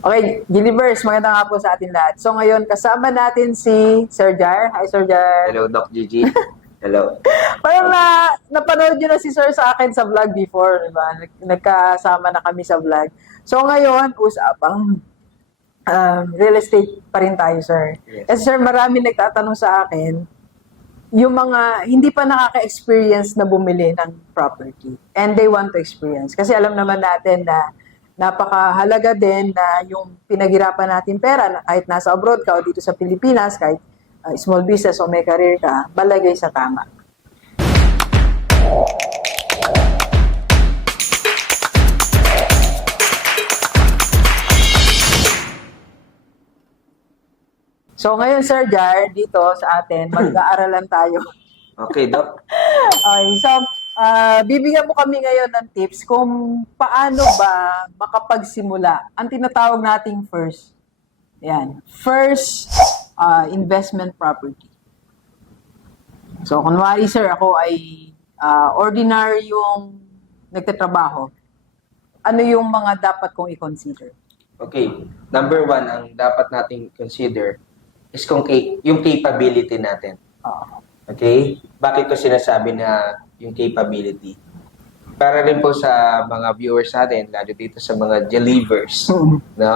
Okay, Gilivers, maganda nga po sa atin lahat. So ngayon, kasama natin si Sir Jar. Hi, Sir Jar. Hello, Doc Gigi. Hello. Parang napanood nyo na si Sir sa akin sa vlog before, di ba? Nagkasama na kami sa vlog. So ngayon, usapang real estate pa rin tayo, Sir. Yes. Kasi Sir, marami nagtatanong sa akin, yung mga hindi pa nakaka-experience na bumili ng property. And they want to experience. Kasi alam naman natin na napakahalaga din na yung pinaghirapan natin pera, na kahit nasa abroad ka o dito sa Pilipinas, kahit small business o may career ka, balagay sa tama. So ngayon, Sir Jar, dito sa atin, mag-aaralan tayo. Okay, Doc. Okay, so bibigyan mo kami ngayon ng tips kung paano ba makapagsimula. Ang tinatawag nating first. Yan. First investment property. So, kunwari, sir, ako ay ordinaryong nagtatrabaho. Ano yung mga dapat kong i-consider? Okay. Number one, ang dapat nating consider is yung capability natin. Okay? Bakit ko sinasabi na yung capability? Para rin po sa mga viewers natin, lalo dito sa mga delivers, no?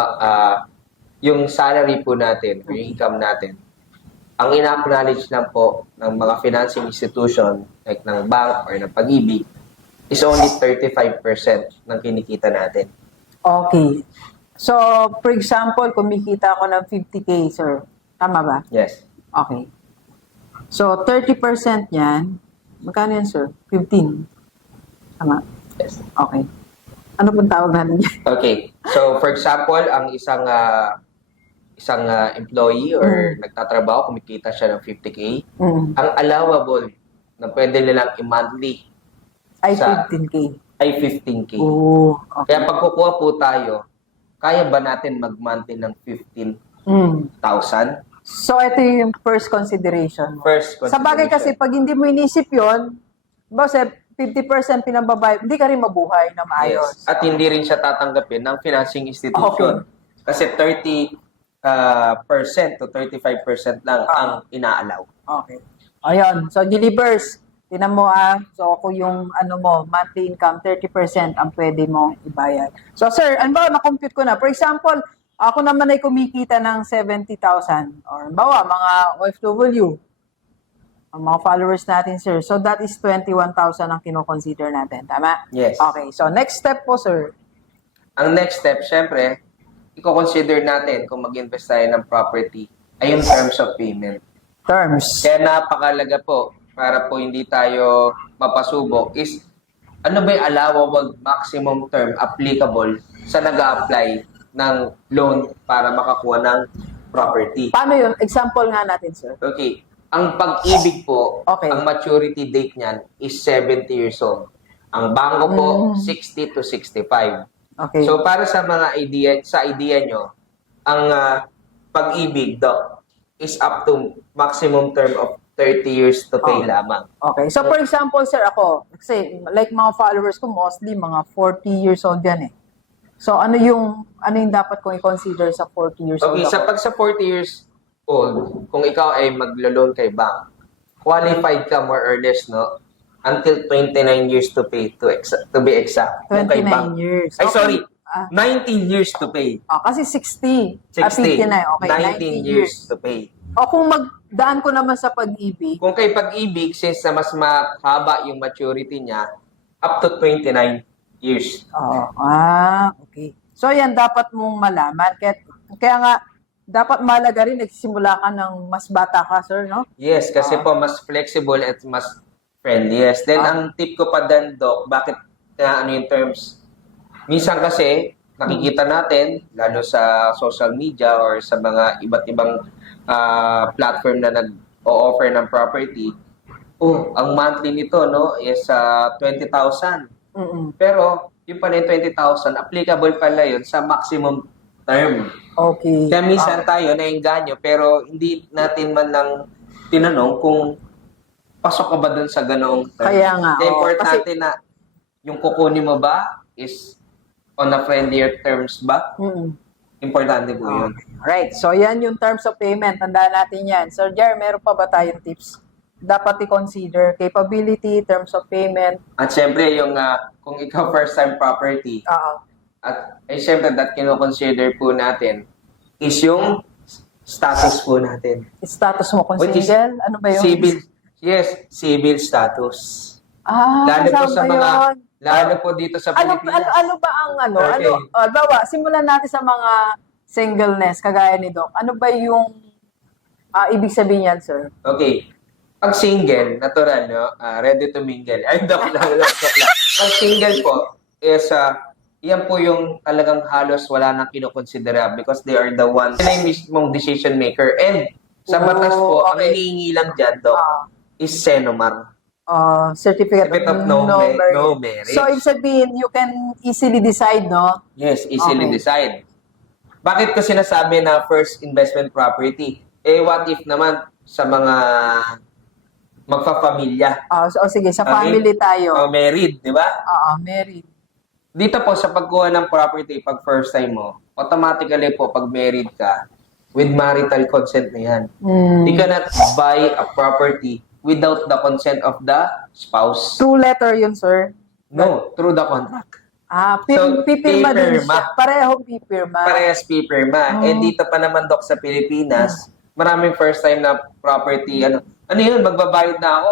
Yung salary po natin, o yung income natin, ang ina-acknowledge lang po ng mga financing institution, like ng bank or ng Pag-ibig, is only 35% ng kinikita natin. Okay. So, for example, kumikita ako ng 50K, sir. Tama ba? Yes. Okay. So, 30% yan. Magkano yan, sir? 15. Tama? Yes. Okay. Ano pong tawag natin yan? Okay. So, for example, ang isang employee or nagtatrabaho, kumikita siya ng 50K, ang allowable na pwede nilang i-monthly Ay, sa- 15K. ay 15K. Oo. Okay. Kaya pag kukuha po tayo, kaya ba natin mag-monthly ng 15,000? So, ito yung first consideration mo. First Sa bagay kasi, pag hindi mo inisip yun, basta 50% pinababay, hindi ka rin mabuhay na maayos. Yes. At hindi rin siya tatanggapin ng financing institution. Kasi 30% to 35% lang ang inaalaw. Okay. Ayun. So, delivers. Tinan mo So, ako yung monthly income, 30% ang pwede mong ibayad. So, sir, ano ba, na-compute ko na. For example, ako naman ay kumikita ng 70,000. Or, bawa, mga OFW. Ang mga followers natin, sir. So, that is 21,000 ang kinoconsider natin. Tama? Yes. Okay. So, next step po, sir. Ang next step, syempre, i-consider natin kung mag-invest tayo ng property ay yung terms of payment. Terms. Kaya napakalaga po para po hindi tayo mapasubok is ano ba yung allowable maximum term applicable sa nag-a-apply ng loan para makakuha ng property. Paano yun? Example nga natin, sir. Okay. Ang Pag-ibig po, Okay. ang maturity date niyan is 70 years old. Ang bangko po, 60 to 65. Okay. So para sa mga idea nyo, ang Pag-ibig, Doc, is up to maximum term of 30 years to pay lamang. Okay. So, for example, sir, ako, kasi, like mga followers ko, mostly mga 40 years old yan eh. So, ano yung dapat kong i-consider sa 40 years old Okay, ako? pag sa 40 years old, kung ikaw ay maglo-loan kay bank, qualified ka more or less, no? Until 29 years to pay, to be exact. Kung kay 29 bank. years. Ay, Okay. sorry. 19 years to pay. Kasi 60. 60. 59. Okay, 19 years to pay. O kung magdaan ko naman sa Pag-ibig, Kung kay Pag-ibig, since na mas mahaba yung maturity niya, up to 29 years. okay. So, yan dapat mong malaman. Kaya nga, dapat malaga rin, nagsisimula ka ng mas bata ka, sir, no? Yes, kasi po mas flexible at mas friendly. Yes. Then, ang tip ko pa din, Doc, bakit yung terms? Minsan kasi, nakikita natin, lalo sa social media or sa mga iba't ibang platform na nag-o-offer ng property, ang monthly nito, no, is 20,000. Pero, yung pala yung 20,000, applicable pala yun sa maximum term. Okay. Kaya minsan tayo nainganyo, pero hindi natin man lang tinanong kung pasok ka ba dun sa ganoong term. Kaya nga, Kaya importante kasi- na yung kukunin mo ba is on a friendlier terms ba? Importante po yun. Right. So, yan yung terms of payment. Tandaan natin yan. Sir Jer, meron pa ba tayong tips? Dapat i-consider capability, terms of payment. At syempre, yung kung ikaw first-time property, at syempre, that kino-consider po natin is yung status po natin. Status mo kung Which is single? Ano ba yun? Civil status. Lalo po sa kasama mga, yun. lalo po dito sa Pilipinas. Ano ba ang ano? Okay. Bawa, simulan natin sa mga singleness, kagaya ni Doc. Ano ba yung ibig sabihin yan, sir? Okay. Pag single, natural, no? Ready to mingle. Ay, joke lang. Pag single po, is, yan po yung talagang halos wala nang kinokonsidera because they are the ones na yung mismong decision maker. And sa batas po, ang hinihingi lang dyan, Doc, is Senomar. Certificate of no marriage. So, ibig sabihin, you can easily decide, no? Yes, easily decide. Bakit ko sinasabi na first investment property? What if naman sa mga magpapamilya? Sige, sa family tayo. Married, di ba? Married. Dito po, sa pagkuha ng property, pag first time mo, automatically po, pag married ka, with marital consent na yan. You cannot buy a property without the consent of the spouse. Two letter yun, sir? No, through the contract. Pipirma din pipirma. siya. Parehong pipirma. Parehas pipirma. Eh dito pa naman, Doc, sa Pilipinas, maraming first time na property, ano yun, magbabayad na ako,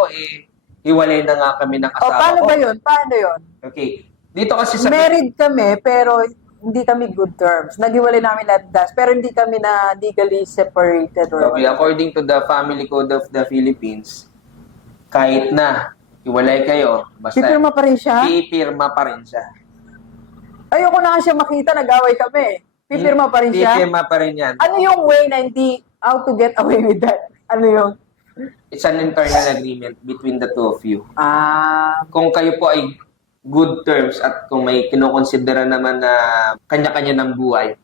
hiwalay na nga kami ng asawa paano ko. ba yun? Paano yun? Okay. Dito kasi sa... Married kami, pero hindi kami good terms. Naghiwalay namin lahat, pero hindi kami na legally separated. Okay, according to the Family Code of the Philippines, kahit na hiwalay kayo, basta pipirma pa rin siya? pipirma pa rin siya. Ayoko na nga siya makita, nag-away kami. Pipirma pa rin siya? Pipirma pa rin yan. Ano yung way na hindi, how to get away with that? Ano yung? It's an internal agreement between the two of you. Kung kayo po ay good terms at kung may kinokonsidera naman na kanya-kanya ng buhay,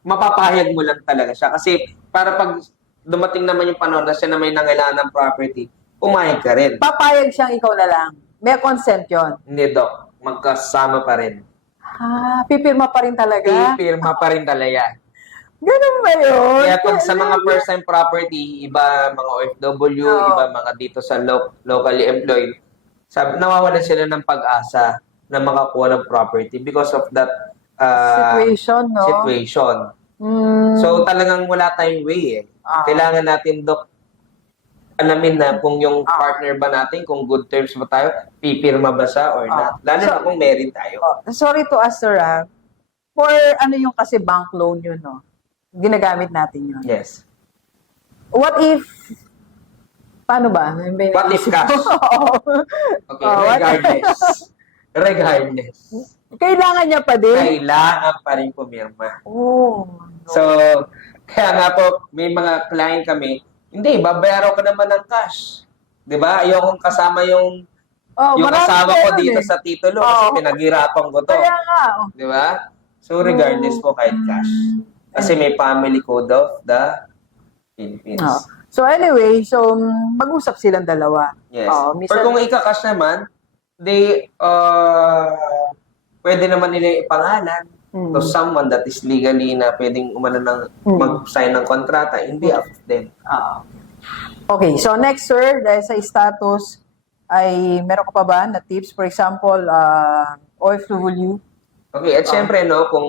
mapapahayag mo lang talaga siya. Kasi para pag dumating naman yung panahon na siya na may nangailangan ng property, pumayag ka rin. papayag siyang ikaw na lang. May consent yon. Hindi, Doc. Magkasama pa rin. Pipirma pa rin talaga? Pipirma pa rin talaga. Ganun ba yun? Kaya pag sa mga first-time property, iba mga OFW, iba mga dito sa locally employed, nawawalan sila ng pag-asa na makakuha ng property because of that situation, no? situation. So talagang wala tayong way eh. Kailangan natin, Doc, alamin na kung yung partner ba natin, kung good terms ba tayo, pipirma ba siya or not. Lalo na kung married tayo. Sorry to ask, sir, for ano yung kasi bank loan yun, no? Ginagamit natin yun. Yes. What if, paano ba? What if cash? Okay, regardless. Kailangan niya pa din? Kailangan pa rin pumirma. No. So, kaya nga po, may mga client kami, hindi, babayaran ko naman ng cash. 'Di ba? Ayokong kasama yung asawa ko dito sa titulo kasi pinaghirapan ko to. Kaya nga. 'Di ba? So, regardless po kahit cash. Kasi may family code of the Philippines. So anyway, mag-usap silang dalawa. Yes. Or kung ika-cash naman, pwede naman nila ipangalan to someone that is legally na pwedeng umano ng mag-sign ng kontrata in behalf of them. Okay, so next, sir, dahil sa status, ay meron ka pa ba na tips? For example, OFW? Okay, at syempre, no, kung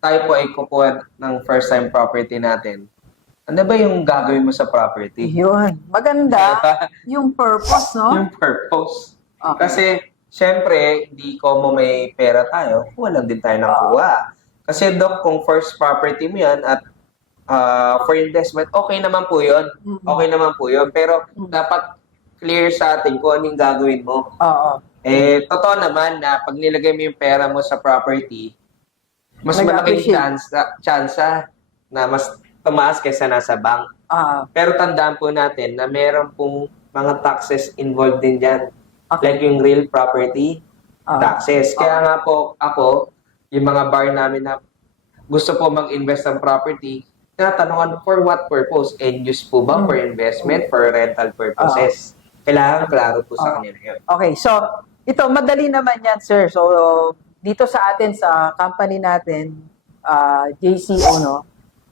tayo po ay kukuha ng first-time property natin, ano ba yung gagawin mo sa property? Yun. Maganda yung purpose, no? Yung purpose. Okay. Kasi, syempre, hindi ko mo may pera tayo, walang din tayo nakuha. Kasi, Doc, kung first property mo yan at for investment, okay naman po yun. Okay naman po yun. Pero, dapat clear sa atin kung anong gagawin mo. Totoo naman na pag nilagay mo yung pera mo sa property, mas malaking chance na mas tumaas kaysa nasa bank. Pero tandaan po natin na meron pong mga taxes involved din dyan. Like yung real property taxes. Kaya nga po ako, yung mga bar namin na gusto po mag-invest ng property, tinatanungan for what purpose? End use po ba for investment, for rental purposes? Kailangan klaro po sa kanila yun. Okay, so ito, madali naman yan, sir. So, dito sa atin, sa company natin, JCO, no?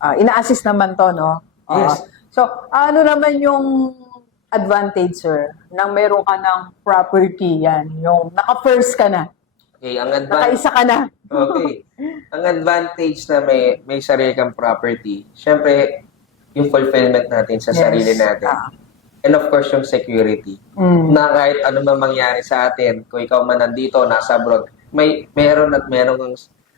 Ina-assist naman to, no? Yes. So, ano naman yung advantage, sir, nang meron ka ng property, yan, yung naka-first ka na, Okay, ang advantage, naka-isa ka na. okay. Ang advantage na may sarili kang property, syempre, yung fulfillment natin sa Yes. sarili natin. And of course, yung security. Mm. Na kahit ano man mangyari sa atin, kung ikaw man nandito, nasa abroad, meron kang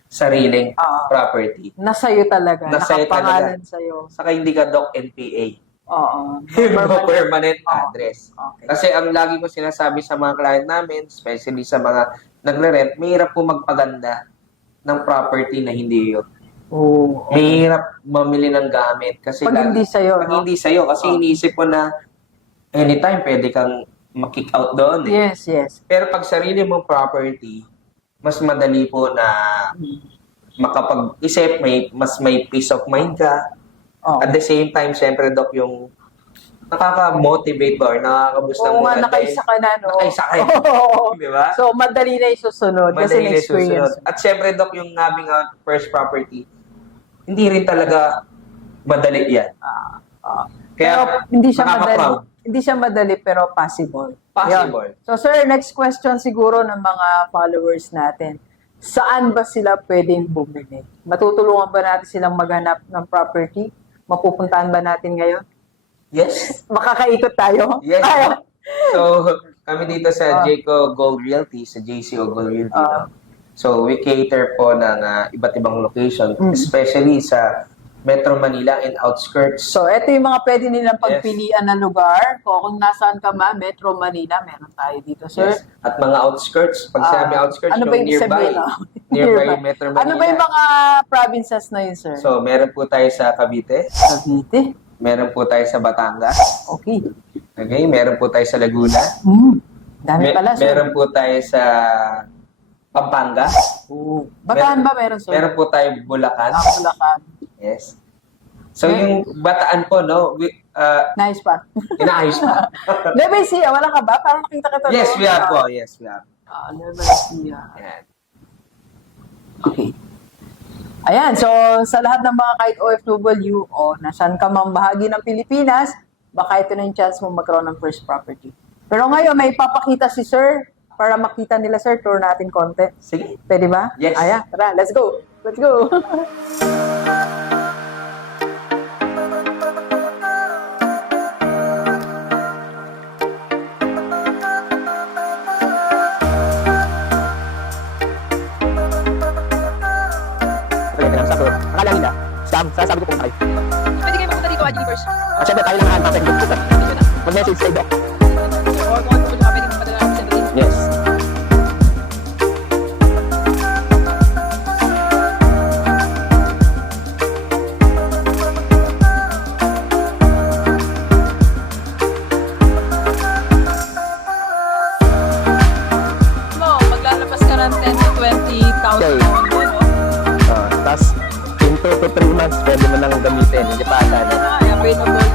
sariling property. Nasa'yo talaga. Nasa'yo Nakapangalan sa'yo. Saka hindi ka doc NPA. Oo. No permanent address. Okay. Kasi ang lagi ko sinasabi sa mga client namin, especially sa mga nagre-rent, mahirap po magpaganda ng property na hindi yun. Oo. Mahirap mamili ng gamit. Kasi Pag hindi sa'yo, pag no? hindi sa'yo, kasi iniisip ko na anytime pwede kang makick out doon. Eh. Yes, yes. Pero pag sarili mong property, mas madali po na makapag-isip, mas may peace of mind ka. Oh. At the same time, syempre, Doc, yung nakaka-motivate ba or nakaka-boost ng Oo nga, moral nakaisa ka na, no? Nakaisa ka. Oo. Di ba? So, madali na yung susunod kasi Madali na na-experience. susunod. At syempre, Doc, yung having a first property, hindi rin talaga madali yan. Pero hindi siya madali. nakaka-proud. Hindi siya madali pero possible. Possible. Yun. So, sir, next question siguro ng mga followers natin. Saan ba sila pwedeng bumili? Matutulungan ba natin silang maghanap ng property? Mapupuntahan ba natin ngayon? Yes. Makakaikot tayo? Yes. Ay, So, kami dito sa Jayco Gold Realty, sa JCO Gold Realty. no? So, we cater po ng iba't ibang location, especially sa Metro Manila and outskirts. So, ito yung mga pwede nilang pagpilian na lugar. Kung nasaan ka man, Metro Manila, meron tayo dito, sir. Yes. At mga outskirts, pag sinabi outskirts, ano ba yung ibig nearby. sabihin, no? Nearby Metro Manila. Ano ba yung mga provinces na yun, sir? So, meron po tayo sa Cavite, Cavite. meron po tayo sa Batangas, Okay. okay? Meron po tayo sa Laguna, Dami pala, sir. meron po tayo sa Pampanga, Bataan ba meron, sir? meron po tayo Bulacan. Bulacan. Yes. So, yung Bataan po, no, Nice pa. inaayos pa. Nueva Ecija, wala ka ba? Parang nakita kita doon. Yes, we have po. Yes, we have. Nueva Ecija. Ayan. Okay. Ayan, so sa lahat ng mga kahit OFW o nasan ka mang bahagi ng Pilipinas, baka ito na yung chance mo magkaroon ng first property. Pero ngayon, may papakita si sir para makita nila, sir. Tour natin konti. Sige. Pwede ba? Yes. Ayan, tara, let's go. Let's go. Akala nila, scam. Sasabi ko kung sakay. Pwede kayo mapunta dito, Adjili first. At syempre, tayo lang ang contact group. Mag-message kay Doc. O kung ano ka, pwede magpadala ng sending. Yes. Mo, maglalabas ka ng 10 to 20,000 Okay. pound, no? Tapos, in 2 to 3 months, pwede mo nang gamitin. Hindi pa ata. Available